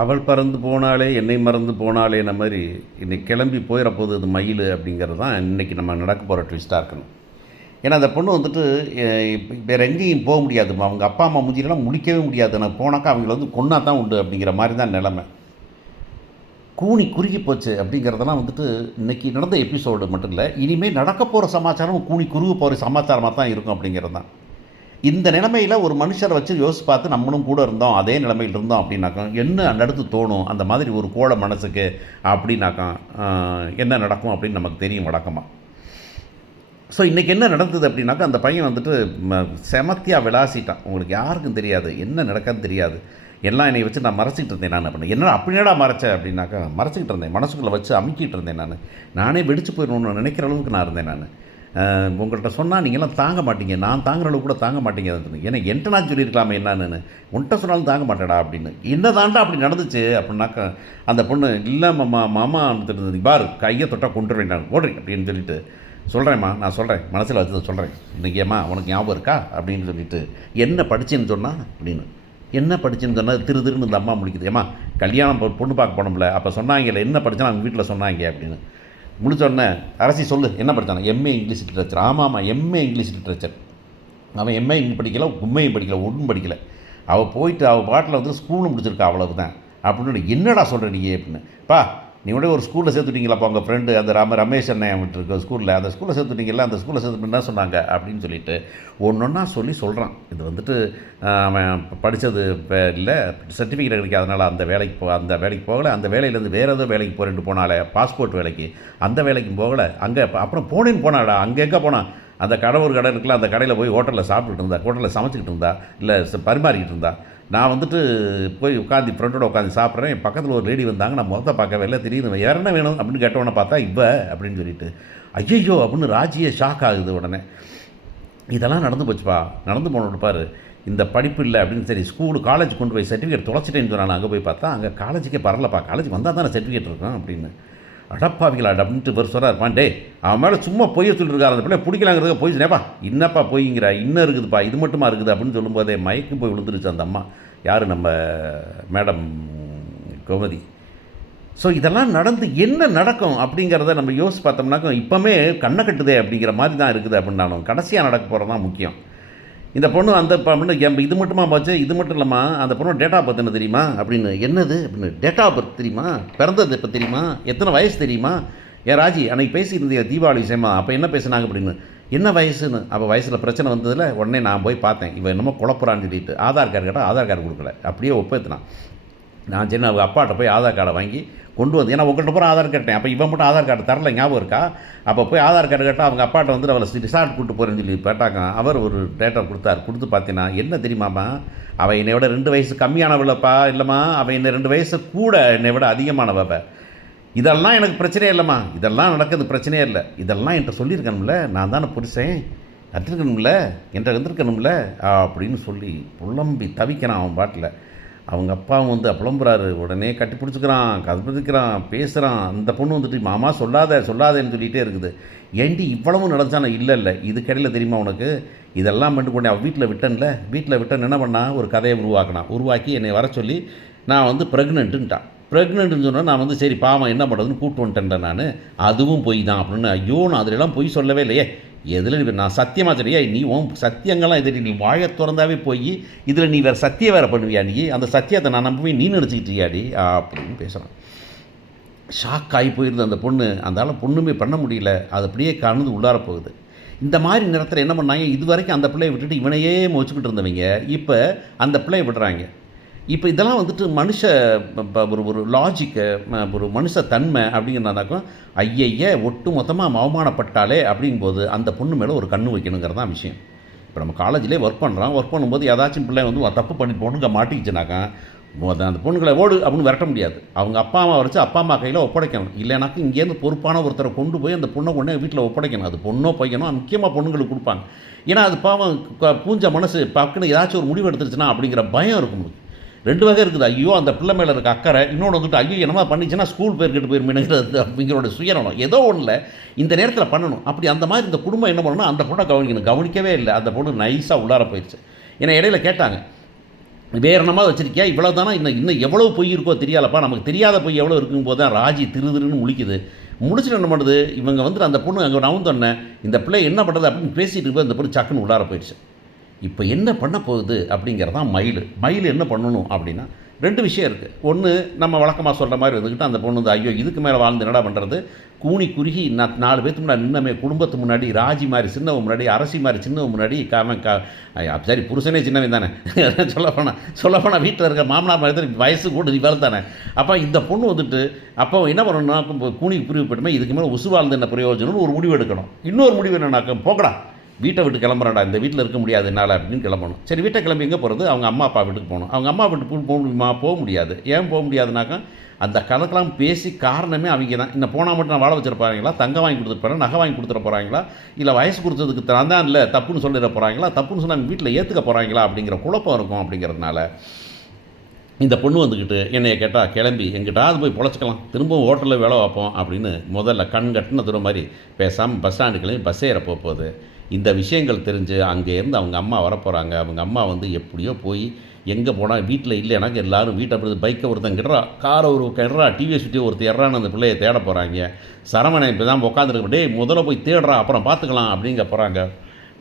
அவள் பறந்து போனாலே என்னை மறந்து போனாலேன மாதிரி இன்றைக்கி கிளம்பி போயிடப்போகுது அது மயில் அப்படிங்கிறது தான் இன்றைக்கி நம்ம நடக்க போகிற ட்விஸ்ட்டாக இருக்கணும். ஏன்னா அந்த பொண்ணு வந்துட்டு வேறு எங்கேயும் போக முடியாதுமா, அவங்க அப்பா அம்மா மூஞ்சிலெலாம் முடிக்கவே முடியாது, நான் போனாக்கா அவங்கள வந்து கொன்னா தான் உண்டு அப்படிங்கிற மாதிரி தான் நிலமை. கூனி குறுகி போச்சு அப்படிங்கிறதெல்லாம் வந்துட்டு இன்றைக்கி நடந்த எபிசோடு மட்டும் இல்லை, இனிமேல் நடக்க போகிற சமாச்சாரம் கூனி குறுக போகிற சமாச்சாரமாக தான் இருக்கும் அப்படிங்கிறது தான். இந்த நிலைமையில் ஒரு மனுஷரை வச்சு யோசிச்சு பார்த்து நம்மளும் கூட இருந்தோம், அதே நிலைமையில் இருந்தோம் அப்படின்னாக்கா என்ன அந்த அடுத்து தோணும், அந்த மாதிரி ஒரு கோழ மனசுக்கு அப்படின்னாக்கா என்ன நடக்கும் அப்படின்னு நமக்கு தெரியும் வழக்கமாக. ஸோ இன்றைக்கி என்ன நடந்தது அப்படின்னாக்கா, அந்த பையன் வந்துட்டு செமத்தியாக விளாசிட்டான். உங்களுக்கு யாருக்கும் தெரியாது, என்ன நடக்காதுன்னு தெரியாது. எல்லாம் என்னை வச்சு நான் மறைச்சிக்கிட்டு இருந்தேன். நான் பண்ணேன் என்னடா அப்படின்னடா மறைச்சேன் அப்படின்னாக்கா, மறைச்சிக்கிட்டு இருந்தேன், மனசுக்குள்ளே வச்சு அமுக்கிட்டு இருந்தேன். நானே வெடிச்சு போயிடணும்னு நினைக்கிற அளவுக்கு நான் இருந்தேன். உங்கள்கிட்ட சொன்னால் நீங்கள்லாம் தாங்க மாட்டீங்க, நான் தாங்குற அளவுக்கு கூட தாங்க மாட்டீங்க. ஏன்னா என்கிட்ட நான் சொல்லியிருக்கலாமே என்னன்னு, உன்கிட்ட சொன்னாலும் தாங்க மாட்டேடா அப்படின்னு. என்ன தாண்டா அப்படி நடந்துச்சு அப்படின்னாக்கா, அந்த பொண்ணு இல்லை மாமா இருந்தது, பாரு கையை தொட்டால் கொண்டுருவேன் நான் ஓடுறேன் அப்படின்னு சொல்லிட்டு, சொல்கிறேம்மா நான் சொல்கிறேன், மனசில் வச்சு சொல்கிறேன், இன்றைக்கியம்மா உனக்கு ஞாபகம் இருக்கா அப்படின்னு சொல்லிட்டு, என்ன படிச்சேன்னு சொன்னால் அப்படின்னு. என்ன படிச்சுன்னு சொன்னால் திருன்னு இந்த அம்மா முடிக்குது. ஏம்மா கல்யாணம் பொண்ணு பார்க்க போனோம்ல, அப்போ சொன்னாங்கல்ல என்ன படித்தாலும் அவங்க வீட்டில் சொன்னாங்க அப்படின்னு. முடிச்சோடனே அரசி சொல்லு என்ன படித்தானே, எம்ஏ இங்கிலீஷ் லிட்ரேச்சர். ஆமாம் எம்ஏ இங்கிலீஷ் லிட்ரேச்சர். அவன் எம்ஏ இங்கே படிக்கல, உண்மையும் படிக்கல, ஒன்றும் படிக்கலை. அவள் போயிட்டு அவள் பாட்டில் வந்து ஸ்கூலும் முடிச்சிருக்கா, அவ்வளவு தான் அப்படின்னு. என்னடா சொல்கிற நீ அப்படின்னு. பா நீ உடனே ஒரு ஸ்கூலில் சேர்த்துட்டிங்களாப்பா, உங்கள் ஃப்ரெண்டு அந்த ரமேஷ் அண்ணன் விட்டுருக்கு ஸ்கூலில், அந்த ஸ்கூலில் சேர்த்துட்டிங்கல்ல, அந்த ஸ்கூலில் சேர்த்துட்டு என்ன சொன்னாங்க அப்படின்னு சொல்லிட்டு ஒன்றா சொல்கிறான். இது வந்துட்டு அவன் படித்தது இல்லை, சர்டிஃபிகேட் கிடைக்காதனால அந்த வேலைக்கு போகலை, அந்த வேலையிலேருந்து வேறு ஏதோ வேலைக்கு போகிறேன்ட்டு போனாலே பாஸ்போர்ட் வேலைக்கு, அந்த வேலைக்கும் போகலை. அங்கே அப்புறம் போனாடா, அங்கே எங்கே போனான், அந்த கடை ஒரு கடை இருக்குல்ல, அந்த கடையில் போய் ஹோட்டலில் சாப்பிட்டுட்டு இருந்தா, ஹோட்டலில் சமைச்சிக்கிட்டு இருந்தா, இல்லை பரிமாறிக்கிட்டு இருந்தா. நான் வந்துட்டு போய் உட்காந்து ஃப்ரெண்டோட உட்காந்து சாப்பிட்றேன், என் பக்கத்தில் ஒரு லேடி வந்தாங்க, நான் மொத்தம் பார்க்கவே இல்லை, தெரியுது வேறு என்ன வேணும் அப்படின்னு கேட்டவொடனே பார்த்தா அப்படின்னு சொல்லிட்டு, ஐயோ அப்படின்னு ராஜியே ஷாக் ஆகுது. உடனே இதெல்லாம் நடந்து போச்சுப்பா, நடந்து போனோட பாரு, இந்த படிப்பு இல்லை அப்படின்னு சரி காலேஜ் கொண்டு போய் சர்டிஃபிகேட் தொலைச்சிட்டேன்னு சொன்னாங்க. அங்கே போய் பார்த்தா அங்கே காலேஜுக்கே பரலப்பா, காலேஜ் வந்தால் தானே சர்டிஃபிகேட் இருக்கும் அப்படின்னு. அடப்பாவிங்களா அப்படின்ட்டு வருஷம் இருப்பான். டே அவன் மேலே சும்மா பொய்ய சொல்லியிருக்காரு, அந்த பிள்ளை பிடிக்கலாங்கிறதுக்கு போய் சொன்னேப்பா, என்னப்பா பொய்ங்கிற, இன்னும் இருக்குதுப்பா, இது மட்டுமா இருக்குது அப்படின்னு சொல்லும்போதே மயக்கம் போய் விழுந்துருச்சு அந்த அம்மா. யார், நம்ம மேடம் கோமதி. ஸோ இதெல்லாம் நடந்து என்ன நடக்கும் அப்படிங்கிறத நம்ம யோசிச்சு பார்த்தோம்னாக்கா இப்போமே கண்ணை கட்டுதே அப்படிங்கிற மாதிரி தான் இருக்குது அப்படின்னாலும் கடைசியாக நடக்க போகிறது தான் முக்கியம். இந்த பொண்ணு அந்த பொண்ணு இது மட்டுமா போச்சு, இது மட்டும் இல்லைம்மா, அந்த பொண்ணு டேட் ஆஃப் பர்த் என்ன தெரியுமா அப்படின்னு. என்னது அப்படின்னு, டேட் ஆஃப் பர்த் தெரியுமா, பிறந்தது இப்போ தெரியுமா, எத்தனை வயசு தெரியுமா. ஏன் ராஜி அன்றைக்கி பேசியிருந்தேன் தீபாவளி விஷயமா, அப்போ என்ன பேசுனாங்க அப்படின்னு. என்ன வயசுன்னு. அப்போ வயசில் பிரச்சனை வந்ததில் உடனே நான் போய் பார்த்தேன், இவன் என்னமோ குழப்பறான்னு சொல்லிட்டு ஆதார் கார்டு கேட்டால் ஆதார் கார்டு கொடுக்கல, அப்படியே ஒப்பேற்றினான். நான் சரி அவங்க அப்பாட்ட போய் ஆதார் கார்டை வாங்கி கொண்டு வந்து, ஏன்னா உங்கள்கிட்ட போகிற ஆதார் கேட்டேன், அப்போ இவன் மட்டும் ஆதார் கார்டு தரல, ஞாபகம் இருக்கா. அப்போ போய் ஆதார் கார்டு கேட்டால் அவங்க அப்பாட்ட வந்து அவளை ரிசார்ட் கூப்பிட்டு போகிறேன்னு சொல்லி கேட்டாங்க. அவர் ஒரு டேட்டா கொடுத்து பார்த்தீங்கன்னா என்ன தெரியுமாம்மா, அவள் என்னை விட 2 வயசு கம்மியானவளப்பா, இல்லைம்மா அவள் என்னை 2 வயசு கூட என்னை விட அதிகமானவ. இதெல்லாம் எனக்கு பிரச்சனையே இல்லைம்மா, இதெல்லாம் நடக்குது பிரச்சனையே இல்லை, இதெல்லாம் என்கிட்ட சொல்லியிருக்கணும்ல, நான் தானே புருஷன் கற்றுருக்கணும்ல, என்கிட்ட இருந்திருக்கணும்ல அப்படின்னு சொல்லி புலம்பி தவிக்கிறான் அவன் பாட்டில். அவங்க அப்பாவும் வந்து புலம்புறாரு. உடனே கட்டி பிடிச்சிக்கிறான், கதைப்பிடிக்கிறான், பேசுகிறான். அந்த பொண்ணு வந்துட்டு மாமா சொல்லாதேன்னு சொல்லிகிட்டே இருக்குது. ஏண்டி இவ்வளவும் நடந்தானே, இல்லை இதுக்கடையில் தெரியுமா உனக்கு, இதெல்லாம் பண்ணி கொண்டு அவள் வீட்டில் விட்டன் என்ன பண்ணால் ஒரு கதையை உருவாக்கி என்னை வர சொல்லி நான் வந்து ப்ரெக்னென்ட்டுன்னு சொன்னால் நான் வந்து சரி பாவம் என்ன பண்ணுறதுன்னு கூப்பிட்டு வந்துட்டேன் நான். அதுவும் பொய் தான் அப்படின்னு. ஐயோ நான் அதிலெல்லாம் பொய் சொல்லவே இல்லையே, எதில் நான் சத்தியமாக சரியா, நீ உன் சத்தியங்கள்லாம் எதிரி, நீ வாழை திறந்தாவே போய் இதில் நீ வேறு சத்தியம் வேறு பண்ணுவியா, நீ அந்த சத்தியத்தை நான் நம்பவே நீ நினச்சிக்கிட்டியாடி அப்படின்னு பேசுகிறான். ஷாக் ஆகி போயிருந்த அந்த பொண்ணு, அந்த பொண்ணுமே பண்ண முடியல, அது அப்படியே கலந்து உள்ளார போகுது. இந்த மாதிரி நேரத்தில் என்ன பண்ணாங்க, இது வரைக்கும் அந்த பிள்ளையை விட்டுட்டு இவனையே மொச்சுக்கிட்டு இருந்தவங்க இப்போ அந்த பிள்ளையை விடுறாங்க. இப்போ இதெல்லாம் வந்துட்டு ஒரு லாஜிக்கு, ஒரு மனுஷ தன்மை அப்படிங்கிறதாக்கும் ஐய ஒட்டு மொத்தமாக அவமானப்பட்டாலே அப்படிங்கும்போது அந்த பொண்ணு மேலே ஒரு கண்ணு வைக்கணுங்கிறது தான் விஷயம். இப்போ நம்ம காலேஜிலே ஒர்க் பண்ணும்போது ஏதாச்சும் பிள்ளை வந்து தப்பு பண்ணி பொண்ணுங்க மாட்டிக்கிச்சுனாக்கா அந்த பொண்ணுங்களை ஓடு அப்படின்னு விரட்ட முடியாது. அவங்க அப்பா அம்மா வச்சு அப்பா அம்மா கையில் ஒப்படைக்கணும். இல்லைனாக்கா இங்கேருந்து பொறுப்பான ஒருத்தரை கொண்டு போய் அந்த பொண்ணை கொண்டு வீட்டில் ஒப்படைக்கணும். அது பொண்ணோ பையனோ முக்கியமாக பொண்ணுங்களுக்கு கொடுப்பாங்க. ஏன்னா அது பாவம் பூஞ்ச மனசு பக்குன்னு ஏதாச்சும் ஒரு முடிவு எடுத்துருச்சுன்னா அப்படிங்கிற பயம் இருக்கும். 2 வகை இருக்குது. ஐயோ அந்த பிள்ளை மேலே இருக்க அக்கறை, இன்னொன்று வந்துட்டு ஐயோ என்னமா பண்ணிச்சுன்னா ஸ்கூல் பேர் கெட்டு போயிருமேனுங்கிறது அப்படிங்கிறோட சுயநலம் ஏதோ ஒன்றில் இந்த நேரத்தில் பண்ணணும். அப்படி அந்த மாதிரி இந்த குடும்பம் என்ன பண்ணணும்னா அந்த பொண்ணை கவனிக்கவே இல்லை. அந்த பொண்ணு நைஸாக உள்ளார போயிடுச்சு. ஏன்னா இடையில கேட்டாங்க, வேறு என்னமாவது வச்சிருக்கியா, இவ்வளோ தானா, இன்னும் இன்னும் எவ்வளோ பொய் இருக்கோ தெரியாதப்பா, நமக்கு தெரியாத பொய் எவ்வளோ இருக்கும்போது தான் ராஜி திருன்னு முழிக்குது. முடிச்சுட்டு என்ன பண்ணுது, இவங்க வந்துட்டு அந்த பொண்ணு அங்கே நவுந்தோடனே இந்த பிள்ளை என்ன பண்ணுறது அப்படின்னு பேசிகிட்டு இருக்கும்போது அந்த பொண்ணு சக்குன்னு உள்ளார போயிடுச்சு. இப்போ என்ன பண்ண போகுது அப்படிங்கிறது தான் மயில். மயில் என்ன பண்ணணும் அப்படின்னா, 2 விஷயம் இருக்குது. ஒன்று, நம்ம வழக்கமாக சொல்கிற மாதிரி வந்துக்கிட்டு அந்த பொண்ணு வந்து ஐயோ இதுக்கு மேலே வாழ்ந்து என்னடா பண்ணுறது, கூனி குறுகி 4 பேத்துக்கு முன்னாடி நின்னமே, குடும்பத்து முன்னாடி ராஜி மாதிரி சின்னவ முன்னாடி, அரசி மாதிரி சின்னவ முன்னாடி சரி புருஷனே சின்னவன் தானே சொல்லப்போனால் வீட்டில் இருக்க மாமனார் மாதிரி வயசு கூட நீ வேலை தானே. அப்போ இந்த பொண்ணு வந்துட்டு அப்போ என்ன பண்ணணும்னா, கூனி குருவி போட்டுமே இதுக்கு மேலே உசு வாழ்ந்து என்ன பிரயோஜனம்னு ஒரு முடிவு எடுக்கணும். இன்னொரு முடிவு என்னன்னாக்க, போகடா வீட்டை விட்டு கிளம்புறடா, இந்த வீட்டில் இருக்க முடியாது என்னால் அப்படின்னு கிளம்பணும். சரி வீட்டை கிளம்பி எங்கே போகிறது, அவங்க அம்மா அப்பா வீட்டுக்கு போகணும். அவங்க அம்மா வீட்டுக்கு போக முடியுமா, போக முடியாது. ஏன் போக முடியாதுனாக்கா, அந்த கணக்கெல்லாம் பேசி காரணமே அவங்க தான். இன்னும் போனால் மட்டும் நான் வாழ வச்சிருப்பாங்களா, தங்கம் வாங்கி கொடுத்துருப்பாங்க, நகை வாங்கி கொடுத்துட போகிறாங்களா, இல்லை வயசு கொடுத்ததுக்கு தான் இல்லை தப்புன்னு சொல்லிட போகிறாங்களா, தப்புன்னு சொன்னால் அவங்க வீட்டில் ஏற்றுக்க போகிறாங்களா அப்படிங்கிற குழப்பம் இருக்கும். அப்படிங்கிறதுனால இந்த பொண்ணு வந்துக்கிட்டு என்னைய கேட்டால், கிளம்பி எங்கிட்டாவது போய் பொழைச்சிக்கலாம், திரும்பவும் ஹோட்டலில் வேலை வைப்போம் அப்படின்னு முதல்ல கண் கட்டின தூரம் மாதிரி பேசாமல் பஸ் ஸ்டாண்டு கிளம்பி பஸ் ஏற போகுது. இந்த விஷயங்கள் தெரிஞ்சு அங்கேருந்து அவங்க அம்மா வரப்போகிறாங்க. அவங்க அம்மா வந்து எப்படியோ போய் எங்கே போனால் வீட்டில் இல்லைனாக்க எல்லோரும் வீட்டை அப்படி பைக்கை ஒருத்தன் கிடுறா, காரை ஒரு கிடுறா, டிவிஎஸ் சுற்றி ஒருத்தர் எறான்னு அந்த பிள்ளையை தேட போகிறாங்க. சரவணன் இப்போ தான் உட்காந்துருக்க, டேய் முதல்ல போய் தேடுறா அப்புறம் பார்த்துக்கலாம் அப்படிங்க போகிறாங்க.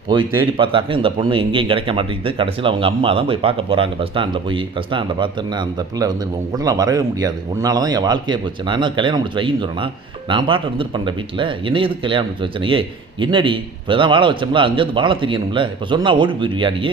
போய் தேடி பார்த்தாக்க இந்த பொண்ணு எங்கேயும் கிடைக்க மாட்டேங்குது. கடைசியில் அவங்க அம்மா தான் போய் பார்க்க போகிறாங்க பஸ் ஸ்டாண்டில். பஸ் ஸ்டாண்டில் பார்த்தோன்னா அந்த பிள்ளை வந்து உங்க கூட நான் வரவே முடியாது, உன்னால தான் என் வாழ்க்கையே போச்சு, நான் என்ன கல்யாணம் முடிச்சு வைன்னு சொன்னேன்னா, நான் பாட்டு இருந்துட்டு பண்ணுற வீட்டில் என்ன எதுக்கு கல்யாணம் முடிச்சு வச்சேன், என்னடி இப்போ தான் வாழ வச்சோம்ல, அங்கேருந்து வாழ தெரியணும்ல, இப்போ சொன்னால் ஓடி போயிடுவியா நீ,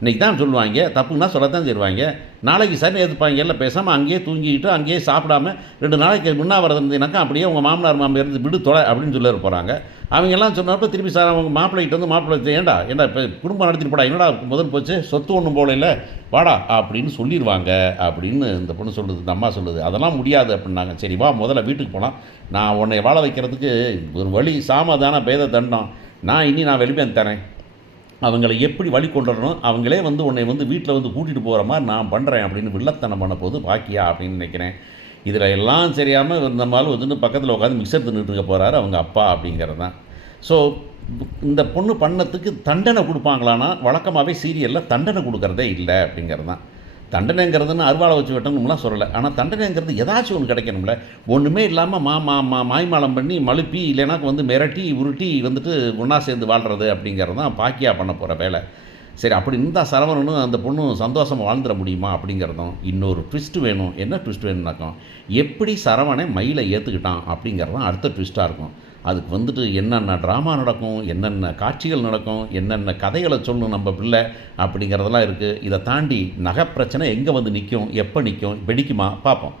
இன்றைக்கி தான் சொல்லுவாங்க, தப்புன்னா சொல்லத்தான் செய்வாங்க, நாளைக்கு சரி எதிர்ப்பாங்க, எல்லாம் பேசாமல் அங்கேயே தூங்கிக்கிட்டு அங்கேயே சாப்பிடாம 2 நாளைக்கு முன்னா வரதுனாக்கா அப்படியே உங்கள் மாமனார் மாமியார் இருந்து விடு தொலை அப்படின்னு சொல்ல போகிறாங்க. அவங்கெல்லாம் சொன்னப்போ திருப்பி சார் அவங்க மாப்பிள்ளைகிட்ட வந்து மாப்பிள்ளை ஏண்டா இப்போ குடும்பம் நடத்திட்டு போடா, என்னடா முதல் போச்சு, சொத்து ஒன்றும் போல இல்லை வாடா அப்படின்னு சொல்லிடுவாங்க அப்படின்னு இந்த பொண்ணு சொல்லுது, இந்த அம்மா சொல்லுது. அதெல்லாம் முடியாது அப்படின்னாங்க. சரி வா முதல்ல வீட்டுக்கு போகலாம், நான் உன்னை வாழ வைக்கிறதுக்கு ஒரு வழி, சாமதான பேத தண்டம், நான் வெளிப்பேன் தரேன், அவங்கள எப்படி வழி கொண்டு வரணும், அவங்களே வந்து உன்னை வந்து வீட்டில் வந்து கூட்டிகிட்டு போகிற மாதிரி நான் பண்ணுறேன் அப்படின்னு வில்லத்தனம் பண்ண போது பாக்கியா அப்படின்னு நினைக்கிறேன். இதில் எல்லாம் சரியாமல் நம்மளால் வந்துட்டு பக்கத்தில் உட்காந்து மிக்சர் தின்னுட்டு இருக்க போகிறாரு அவங்க அப்பா அப்படிங்கிறது தான். ஸோ இந்த பொண்ணு பண்ணத்துக்கு தண்டனை கொடுப்பாங்களான்னா, வழக்கமாகவே சீரியலில் தண்டனை கொடுக்குறதே இல்லை அப்படிங்கிறது தான். தண்டனைங்கிறதுன்னு அருவாளை வச்சு வெட்டணும்லாம் சொல்லலை, ஆனால் தண்டனைங்கிறது ஏதாச்சும் ஒன்று கிடைக்கணும்ல. ஒன்றுமே இல்லாமல் மாய்மாலம் பண்ணி மழுப்பி இல்லைனா வந்து மிரட்டி உருட்டி வந்துட்டு ஒன்றா சேர்ந்து வாழ்கிறது அப்படிங்கிறது தான் பாக்கியா பண்ண போகிற வேலை. சரி அப்படி இருந்தால் சரவணனும் அந்த பொண்ணும் சந்தோஷமாக வாழ்ந்துட முடியுமா அப்படிங்கிறதும் இன்னொரு ட்விஸ்ட்டு வேணும். என்ன ட்விஸ்ட் வேணும்னாக்கும், எப்படி சரவணை மயிலை ஏற்றுக்கிட்டான் அப்படிங்கிறதான் அடுத்த ட்விஸ்ட்டாக இருக்கும். அதுக்கு வந்துட்டு என்னென்ன ட்ராமா நடக்கும், என்னென்ன காட்சிகள் நடக்கும், என்னென்ன கதைகளை சொல்லணும் நம்ம பிள்ளை அப்படிங்கிறதெல்லாம் இருக்குது. இதை தாண்டி நகை பிரச்சனை எங்கே வந்து நிற்கும், எப்போ நிற்கும், வெடிக்குமா பார்ப்போம்.